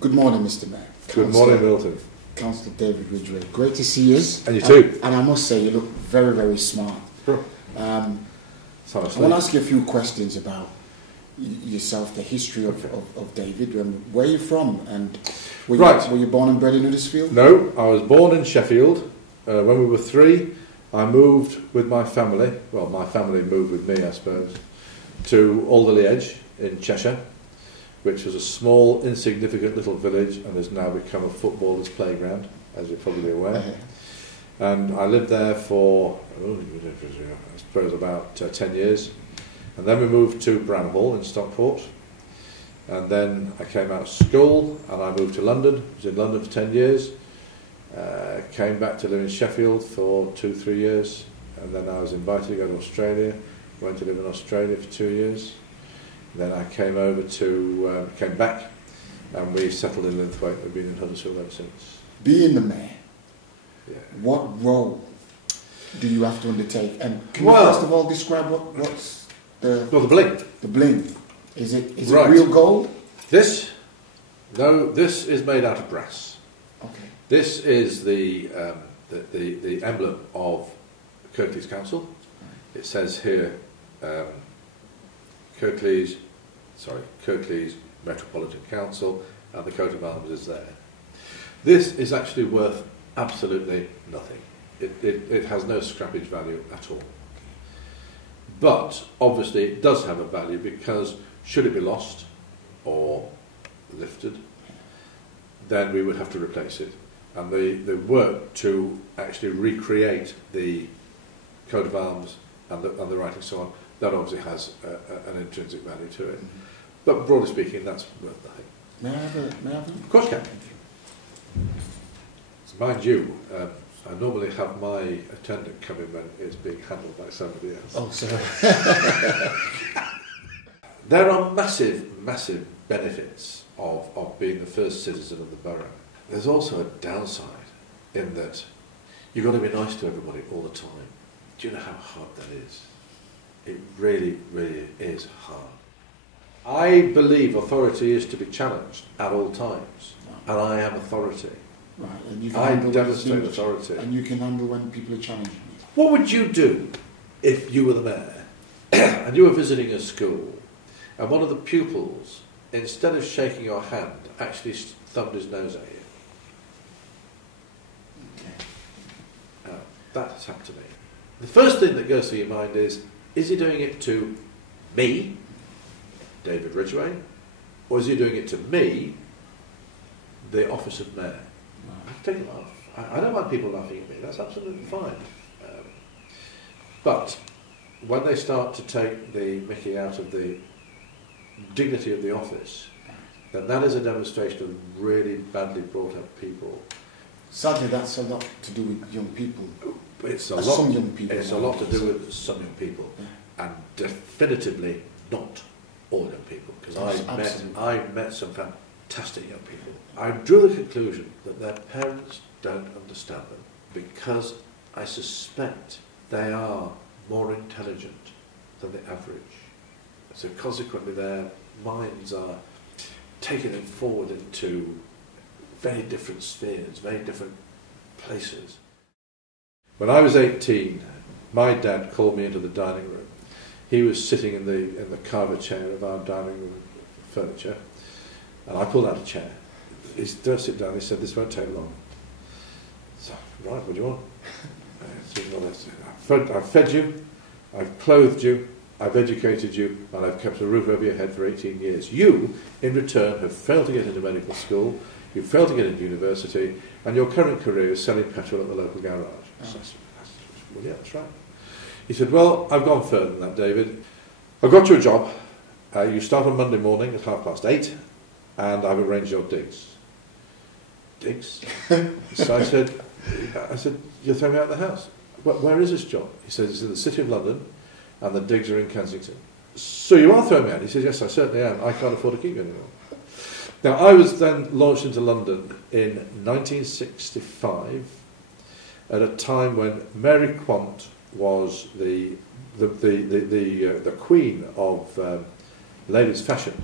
Good morning, Mr. Mayor. Good morning, Milton. Councillor David Ridgway. Great to see you. And you too. And I must say, you look very, very smart. Sure. I want to ask you a few questions about yourself, the history of David. Where are you from? And were you born and bred in Huddersfield? No, I was born in Sheffield. When we were 3, I moved with my family. Well, my family moved with me, I suppose, to Alderley Edge in Cheshire, which was a small, insignificant little village and has now become a footballer's playground, as you're probably aware. And I lived there for, I suppose, about 10 years. And then we moved to Bramhall in Stockport. And then I came out of school and I moved to London. I was in London for 10 years. Came back to live in Sheffield for 2-3 years. And then I was invited to go to Australia. Went to live in Australia for 2 years. Then I came back, and we settled in Linthwaite. We've been in Huddersfield ever since. Being the mayor, what role do you have to undertake? And can you first of all describe what's the bling? The bling. Is it real gold? This is made out of brass. Okay. This is the emblem of Kirklees Council. It says here. Kirklees Metropolitan Council, and the coat of arms is there. This is actually worth absolutely nothing. It has no scrappage value at all. But obviously it does have a value, because should it be lost or lifted, then we would have to replace it. And the work to actually recreate the coat of arms and the writing so on, that obviously has an intrinsic value to it. But broadly speaking, that's worth nothing. May I have a Of course you can. So mind you, I normally have my attendant come in when it's being handled by somebody else. Oh, sorry. There are massive, massive benefits of being the first citizen of the borough. There's also a downside in that you've got to be nice to everybody all the time. Do you know how hard that is? It really, really is hard. I believe authority is to be challenged at all times, and I am authority. Right, and you can I demonstrate authority. And you can handle when people are challenging you. What would you do if you were the mayor and you were visiting a school and one of the pupils, instead of shaking your hand, actually thumbed his nose at you? Okay. That has happened to me. The first thing that goes through your mind is he doing it to me, David Ridgway, or is he doing it to me, the office of mayor? I can laugh. I don't mind people laughing at me. That's absolutely fine. But when they start to take the mickey out of the dignity of the office, then that is a demonstration of really badly brought up people. Sadly, that's a lot to do with young people. It's a some young people. It's a lot to do with some young people, and definitively not all young people. Because I met some fantastic young people. I drew the conclusion that their parents don't understand them, because I suspect they are more intelligent than the average. So consequently, their minds are taking them forward into very different spheres, very different places. When I was 18, my dad called me into the dining room. He was sitting in the carver chair of our dining room furniture, and I pulled out a chair. He said, "Don't sit down." He said, "This won't take long." So, right, what do you want? I've fed you, I've clothed you, I've educated you, and I've kept a roof over your head for 18 years. You, in return, have failed to get into medical school, you've failed to get into university, and your current career is selling petrol at the local garage. Well, yeah, that's right. He said, "Well, I've gone further than that, David. I've got you a job. You start on Monday morning at 8:30, and I've arranged your digs." Digs? So I said, "You'll throw me out of the house. Where is this job?" He says, "It's in the City of London, and the digs are in Kensington." "So you are throwing me out?" He says, "Yes, I certainly am. I can't afford to keep you anymore." Now, I was then launched into London in 1965, at a time when Mary Quant was the queen of ladies' fashion.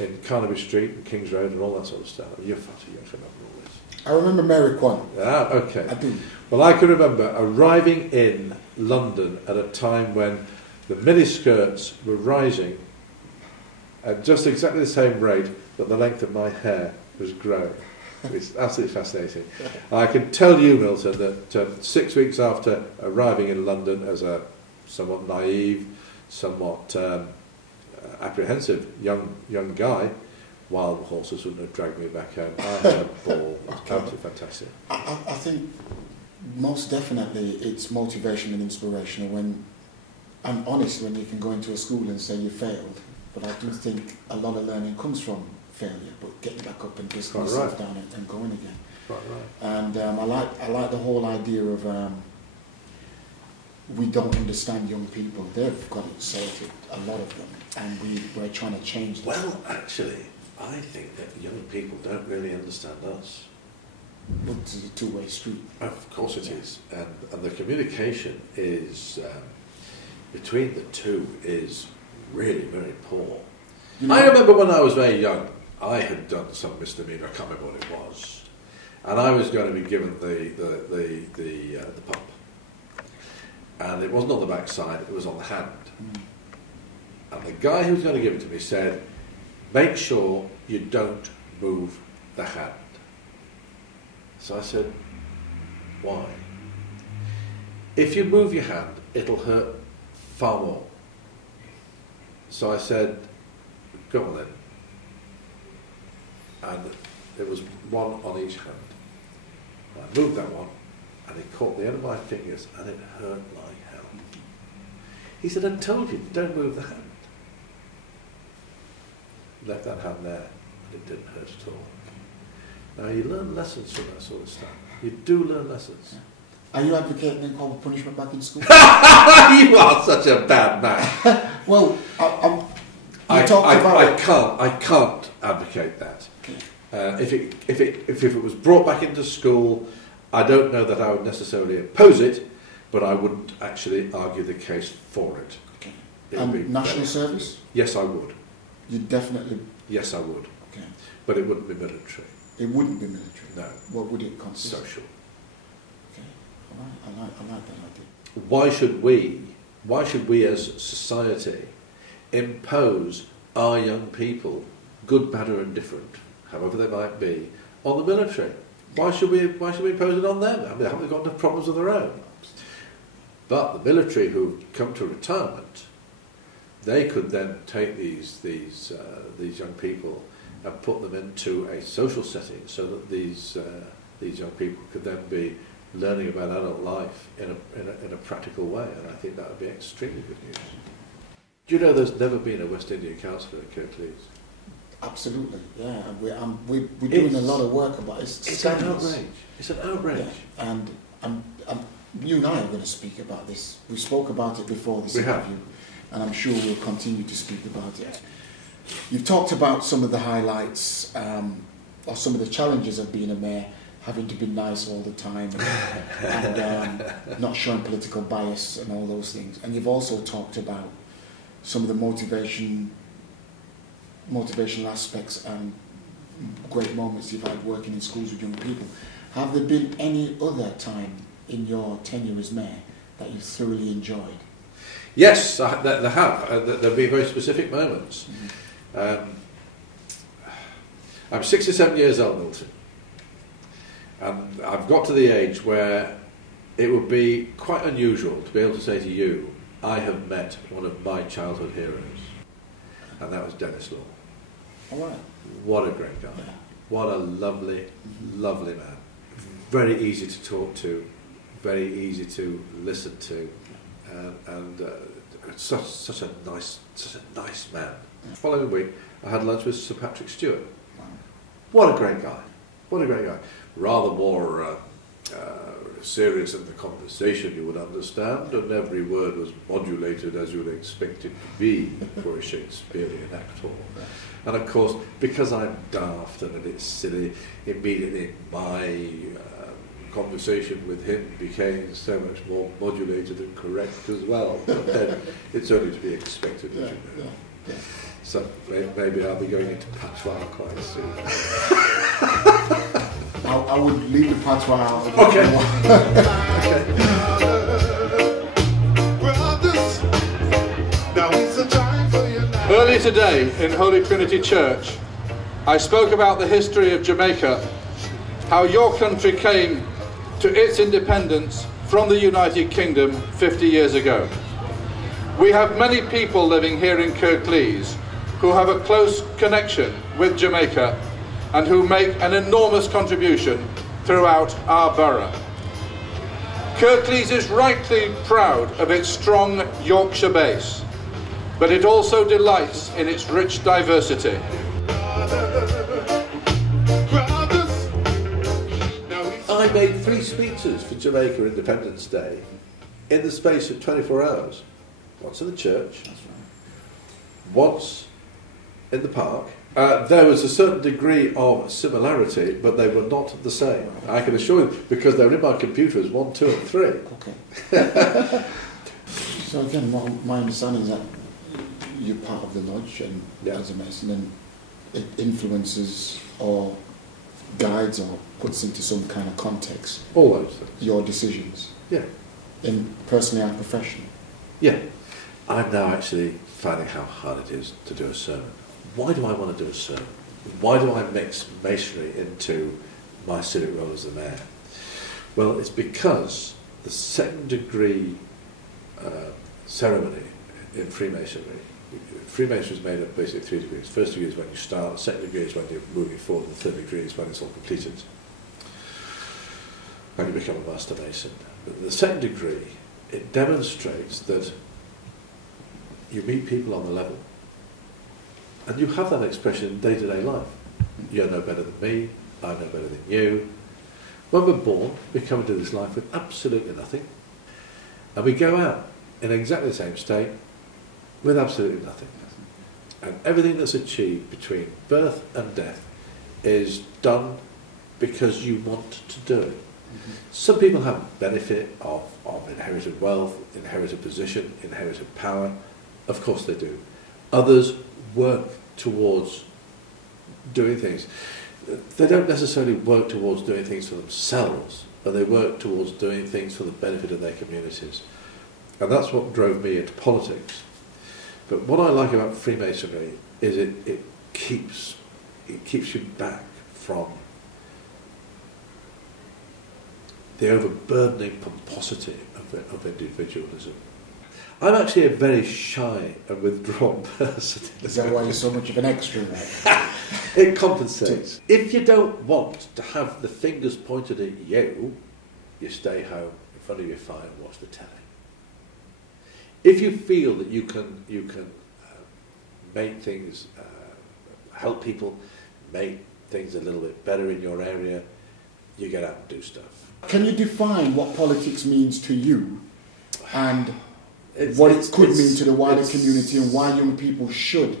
in Carnaby Street and King's Road and all that sort of stuff. You're far too young to remember all this. I remember Mary Kwan. Ah, okay. I do. Well, I can remember arriving in London at a time when the miniskirts were rising at just exactly the same rate that the length of my hair was growing. It's absolutely fascinating. I can tell you, Milton, that 6 weeks after arriving in London as a somewhat naive, somewhat apprehensive young guy, wild horses wouldn't have dragged me back home. I had a ball. It was absolutely fantastic. I think most definitely it's motivation and inspirational when, and honestly, when you can go into a school and say you failed. But I do think a lot of learning comes from failure, but getting back up and dusting yourself down and going again. Right. And I like the whole idea of we don't understand young people. They've got it sorted, a lot of them, and we're trying to change them. Well, actually, I think that young people don't really understand us. But it's a two-way street. Of course it is. And the communication is, between the two, is really very poor. You know, I remember when I was very young, I had done some misdemeanor, I can't remember what it was, and I was going to be given the pump. And it wasn't on the backside, it was on the hand. And the guy who was going to give it to me said, make sure you don't move the hand. So I said, why? If you move your hand, it'll hurt far more. So I said, go on then. And it was one on each hand. I moved that one, and it caught the end of my fingers, and it hurt like hell. He said, I told you, don't move the hand. Left that hand there, and it didn't hurt at all. Now, you learn lessons from that sort of stuff. You do learn lessons. Are you advocating corporal punishment back in school? You are such a bad man. Well, I can't advocate that. Okay. If it was brought back into school, I don't know that I would necessarily oppose it, but I wouldn't actually argue the case for it. Okay. And national service? Yes, I would. You definitely. Yes, I would. Okay. But it wouldn't be military. It wouldn't be military. No. What would it consist? Social. Okay. All right. I like that idea. Why should we as society impose our young people, good, bad or indifferent, however they might be, on the military? Why should we impose it on them? I mean, haven't they got enough problems of their own? But the military who come to retirement, they could then take these young people and put them into a social setting so that these young people could then be learning about adult life in a practical way, and I think that would be extremely good news. Do you know there's never been a West Indian councillor at Kirklees? Absolutely, yeah. We're doing a lot of work about it. It's an outrage. It's an outrage. Yeah. And you and I are going to speak about this. We spoke about it before this interview, and I'm sure we'll continue to speak about it. You've talked about some of the highlights or some of the challenges of being a mayor, having to be nice all the time and not showing political bias and all those things. And you've also talked about some of the motivational aspects and great moments you've had working in schools with young people. Have there been any other time in your tenure as mayor that you thoroughly enjoyed? Yes, there have. There have been very specific moments. Mm-hmm. I'm 67 years old, Milton, and I've got to the age where it would be quite unusual to be able to say to you, I have met one of my childhood heroes, and that was Dennis Law. All right. What a great guy. Yeah. What a lovely, lovely man. Very easy to talk to, very easy to listen to, and such a nice man. The following week, I had lunch with Sir Patrick Stewart. What a great guy. What a great guy. Rather more serious in the conversation, you would understand, and every word was modulated as you would expect it to be for a Shakespearean actor. And of course, because I'm daft and a bit silly, immediately my conversation with him became so much more modulated and correct as well. But then it's only to be expected, as you know. So maybe I'll be going into patois quite soon. I would leave the patois out. Okay. Okay. Earlier today in Holy Trinity Church, I spoke about the history of Jamaica, how your country came to its independence from the United Kingdom 50 years ago. We have many people living here in Kirklees who have a close connection with Jamaica and who make an enormous contribution throughout our borough. Kirklees is rightly proud of its strong Yorkshire base, but it also delights in its rich diversity. I made 3 speeches for Jamaica Independence Day in the space of 24 hours. Once in the church, once in the park. There was a certain degree of similarity, but they were not the same. I can assure you, because they're in my computer as 1, 2 and 3. Okay. So again, my understanding is that you're part of the lodge and as a Mason, and it influences or guides or puts into some kind of context all those things. Your decisions. Yeah. In personally and professionally. Yeah. I'm now actually finding how hard it is to do a sermon. Why do I want to do a sermon? Why do I mix masonry into my civic role as the mayor? Well, it's because the second degree ceremony in Freemasonry, Freemasonry is made up basically of 3 degrees. First degree is when you start, the second degree is when you're moving forward, and the third degree is when it's all completed and you become a master mason. But the second degree, it demonstrates that you meet people on the level, and you have that expression in day-to-day life. You're no better than me, I'm no better than you. When we're born, we come into this life with absolutely nothing, and we go out in exactly the same state with absolutely nothing. And everything that's achieved between birth and death is done because you want to do it. Mm-hmm. Some people have benefit of inherited wealth, inherited position, inherited power. Of course they do. Others work towards doing things. They don't necessarily work towards doing things for themselves, but they work towards doing things for the benefit of their communities. And that's what drove me into politics. But what I like about Freemasonry is it keeps you back from the overburdening pomposity of individualism. I'm actually a very shy and withdrawn person. Is that why you're so much of an extra? It compensates. If you don't want to have the fingers pointed at you, you stay home in front of your fire and watch the telly. If you feel that you can make things, help people make things a little bit better in your area, you get out and do stuff. Can you define what politics means to you and what it could mean to the wider community and why young people should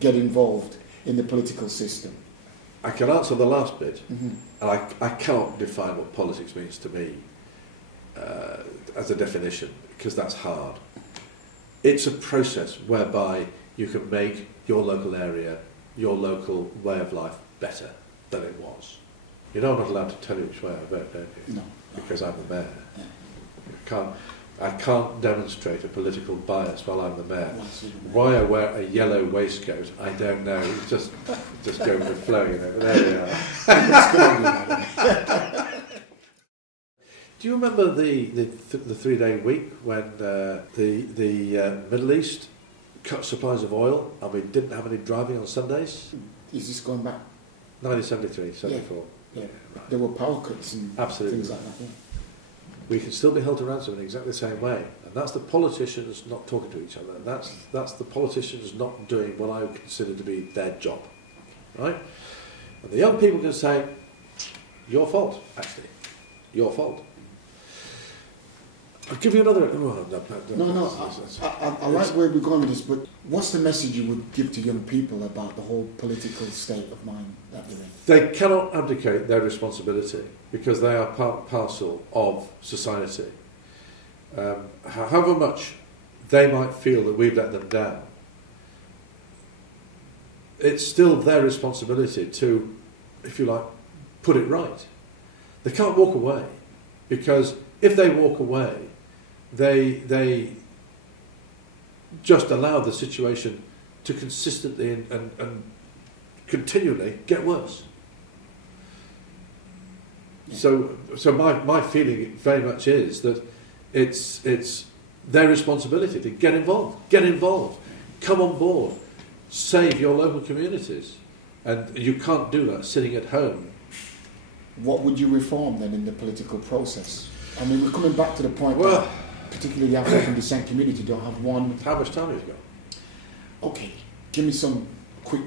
get involved in the political system? I can answer the last bit, and I cannot define what politics means to me as a definition, because that's hard. It's a process whereby you can make your local area, your local way of life better than it was. You know I'm not allowed to tell you which way I vote, don't you? No. Because I'm the mayor. Yeah. I can't demonstrate a political bias while I'm the mayor. Why I wear a yellow waistcoat, I don't know. It's just go with the flow, you know. But there we are. Do you remember the 3-day week when the Middle East cut supplies of oil and we didn't have any driving on Sundays? Is this going back? 1973, 74. Yeah. There were power cuts and things like that. Yeah. We can still be held to ransom in exactly the same way, and that's the politicians not talking to each other. That's the politicians not doing what I would consider to be their job, right? And the young people can say, "Your fault, actually, your fault." I'll give you another. I like where we're going with this, but what's the message you would give to young people about the whole political state of mind that they're in? They cannot abdicate their responsibility because they are part and parcel of society. However much they might feel that we've let them down, it's still their responsibility to, if you like, put it right. They can't walk away, because if they walk away, they just allow the situation to consistently and continually get worse. Yeah. So my feeling very much is that it's their responsibility to get involved, come on board, save your local communities, and you can't do that sitting at home. What would you reform then in the political process? I mean, we're coming back to the point that particularly the African descent community don't have one. How much time have you got? Okay, give me some quick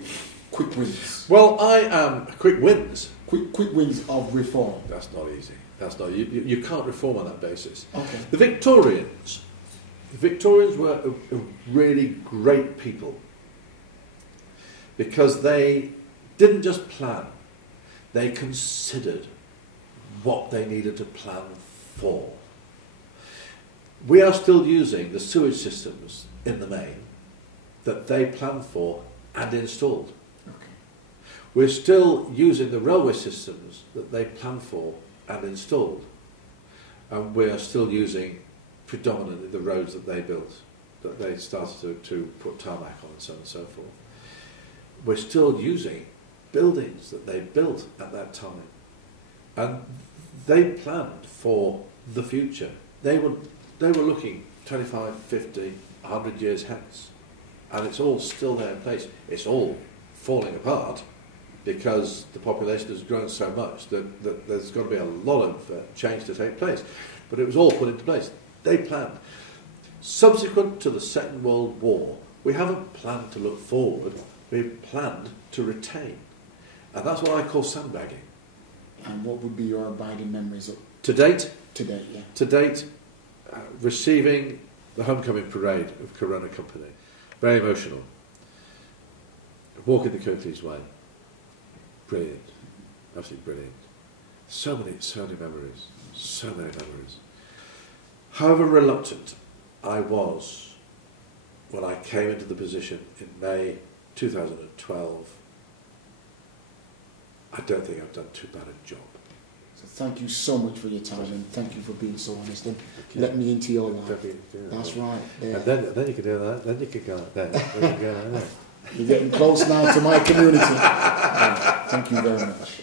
wins. Well, I am quick wins. Quick wins of reform. That's not easy. That's not you can't reform on that basis. Okay. The Victorians were a really great people, because they didn't just plan, they considered what they needed to plan for. We are still using the sewage systems in the main that they planned for and installed. Okay. We're still using the railway systems that they planned for and installed. And we are still using predominantly the roads that they built, that they started to put tarmac on, and so on and so forth. We're still using buildings that they built at that time. And they planned for the future. They were looking 25, 50, 100 years hence. And it's all still there in place. It's all falling apart because the population has grown so much that there's got to be a lot of change to take place. But it was all put into place. They planned. Subsequent to the Second World War, we haven't planned to look forward, we've planned to retain. And that's what I call sandbagging. And what would be your abiding memories of? To date? To date, yeah. To date, receiving the homecoming parade of Corona Company. Very emotional. Walking the Kirklees May. Brilliant. Absolutely brilliant. So many memories. So many memories. However reluctant I was when I came into the position in May 2012, I don't think I've done too bad a job. So thank you so much for your time, and thank you for being so honest and let me into your life. That's right. Yeah. And then you can do that. Then you can go there. Then you can go there. You're getting close now to my community. Thank you very much.